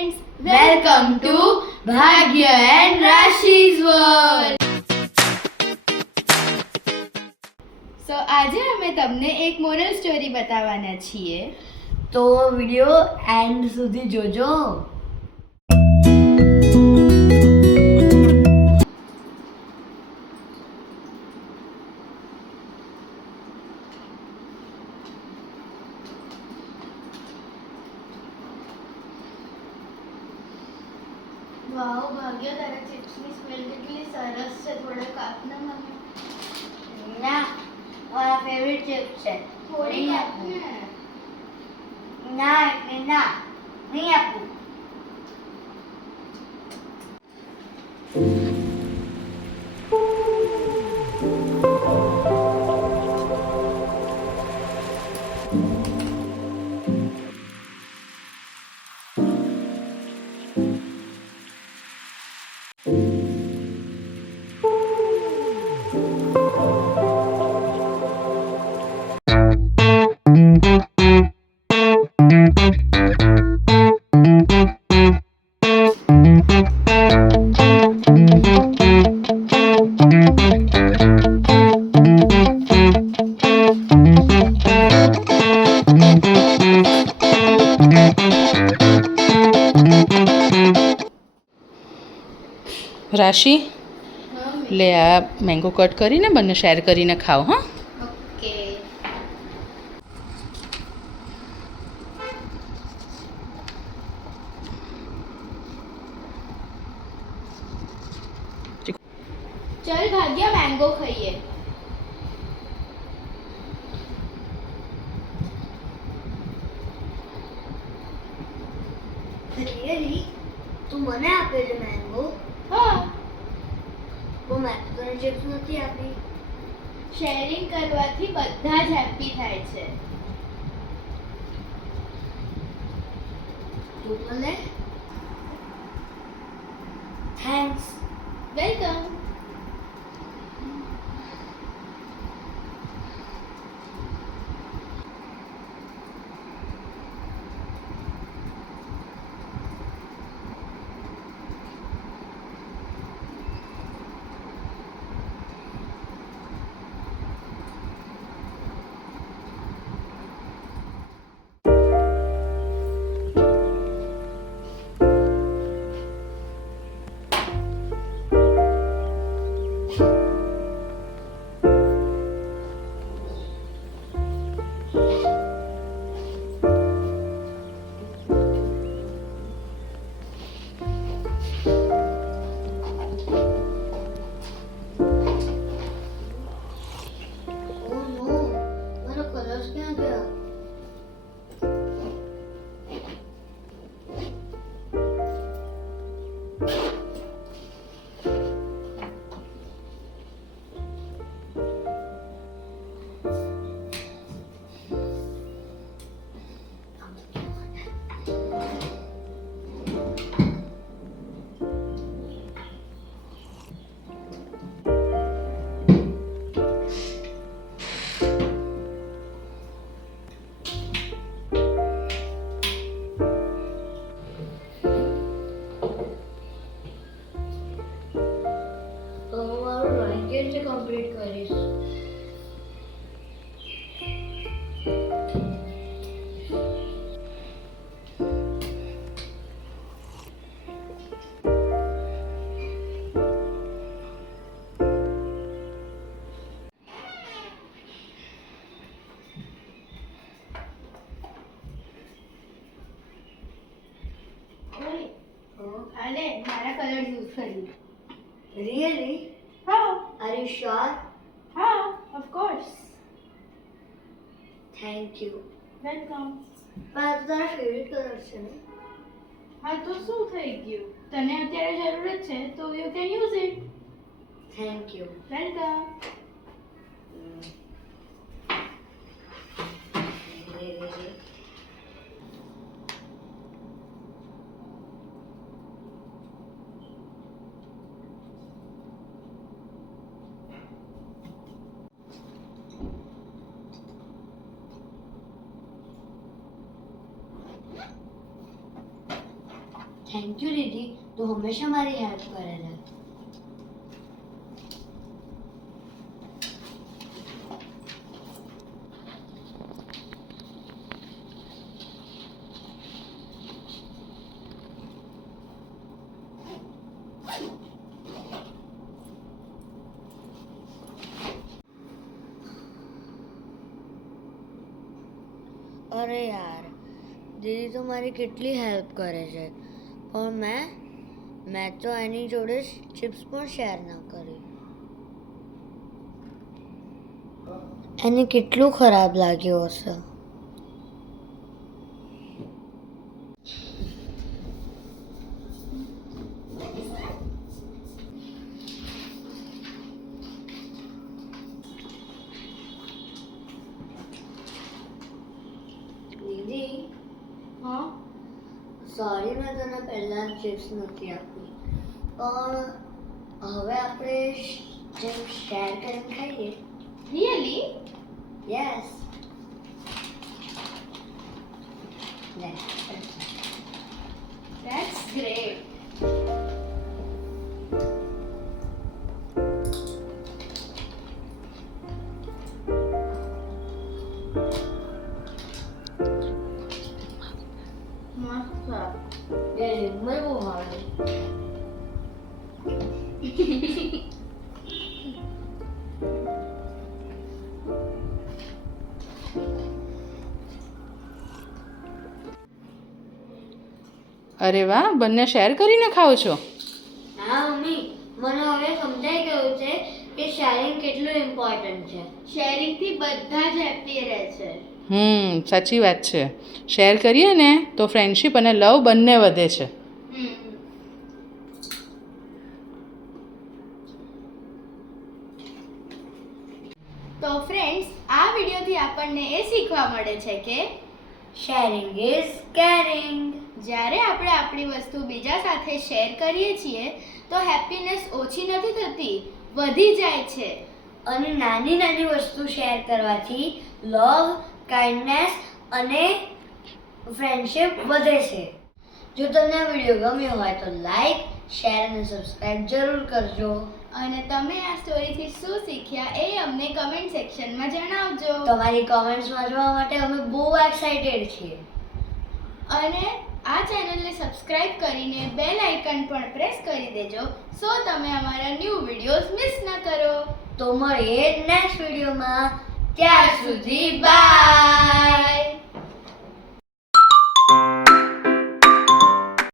friends, welcome to Bhagya and Rashi's World. So આજે અમે તમને એક મોરલ સ્ટોરી બતાવવાના છીએ. તો વિડિયો એન્ડ સુધી જોજો. વાવ ભાગ્ય, તારા ચિપ્સની સ્મેલ કેટલી સરસ છે. થોડા કાપના મને. ના, મારા ફેવરિટ ચિપ્સ છે. થોડી નહીં કાપને. આપું. ના એટલે ના, નહીં આપું. રાશિ, લે આ મેંગો કટ કરીને બંને શેર કરીને ખાઓ. હા, ઓકે. ચલ ભાગ્ય, મેંગો ખાઈએ. રિયલી તું મને આપે છે મેંગો? હા, પણ મેં તો તને ચિપ્સ નથી આપી. શેરિંગ કરવાથી બધા જ હેપી થાય છે. તું મને થેન્ક્સ. વેલકમ. ઓ નો, મારો કલર્સ ક્યાં ગયા? તો હું મારું ડ્રોઈંગ કેવી રીતે કમ્પ્લીટ કરીશ? અને મારા કલર યુઝ કરી. Really? હા, Are you sure? હા, of course. Thank you. Welcome. પણ આ તો તારા ફેવરિટ કલર છે ને? હા, તો શું થઈ ગયું? તને અત્યારે જરૂરત છે તો you can use it. Thank you. Welcome. Thank you દીદી, તું હંમેશા મારી હેલ્પ કરે છે. અરે યાર, દીદી તો મારી કેટલી હેલ્પ કરે છે, પણ મેં તો એની જોડે ચિપ્સ પણ શેર ના કરી. એને કેટલું ખરાબ લાગ્યું હશે. દીદી, હા સોરી મેં તને પહેલા ચિપ્સ નથી આપી, પણ હવે આપણે ચિપ્સ શેર કરીને ખાઈએ. રિયલી? યસ. That's great. એ મને બહુ ભાવે. અરે વાહ, બંને શેર કરીને ખાઓ છો? હા મમ્મી, મને હવે સમજાઈ ગયું છે કે શેરિંગ કેટલું ઇમ્પોર્ટન્ટ છે. શેરિંગ થી બધા જ હેપી રહે છે. સાચી વાત છે. શેર કરીએ ને તો ફ્રેન્ડશિપ અને લવ બંને વધે છે. તો ફ્રેન્ડ્સ, આ વિડીયોથી આપણને એ શીખવા મળે છે કે શેરિંગ ઇઝ કેરિંગ. જ્યારે આપણે આપણી વસ્તુ બીજા સાથે શેર કરીએ છીએ તો હેપીનેસ ઓછી નથી થતી, વધી જાય છે. અને નાની નાની વસ્તુ શેર કરવાથી લવ, કાઇન્ડનેસ અને ફ્રેન્ડશિપ વધે છે. જો તમને આ વિડીયો ગમ્યો હોય તો લાઈક, શેર અને સબસ્ક્રાઇબ જરૂર કરજો. અને તમે આ સ્ટોરીથી શું શીખ્યા એ અમને કમેન્ટ સેક્શનમાં જણાવજો. તમારી કમેન્ટ્સ વાંચવા માટે અમે બહુ એક્સાઇટેડ છીએ. અને આ ચેનલને સબસ્ક્રાઇબ કરીને બેલ આઇકન પણ પ્રેસ કરી દેજો સો તમે અમારા ન્યૂ વિડીયોઝ મિસ ન કરો. તો મળીએ નેક્સ્ટ વિડીયોમાં. ત્યાં સુધી બાય.